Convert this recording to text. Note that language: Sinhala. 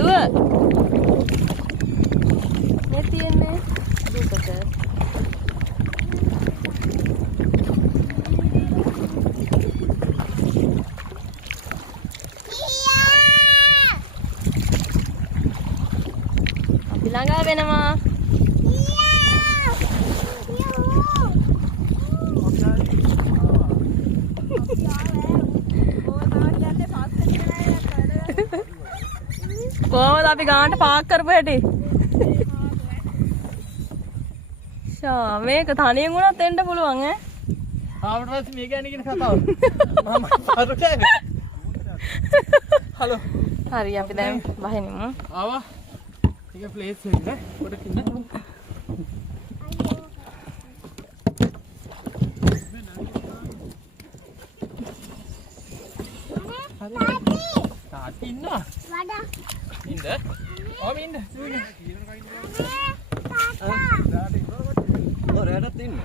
දුව. මේ තියන්නේ දුකට. අපි ළඟා වෙනවා. කොහොමද අපි ගානට පාක් කරපු හැටි? ෂා මේක තනියෙන් වුණත් එන්න පුළුවන් ඈ. ආවට පස්සේ මේ ගෑණි කියන කතාව. මම පාරට ආවේ. හලෝ. හරි අපි දැන් බහින්නමු. ආවා. ටික ප්ලේස් වෙන්න. පොඩක් ඉන්න. තාත්ති ඉන්න. වඩා. ඉන්න. ඔම ඉන්න. තාත්තා. ඔය රැඩත් ඉන්න.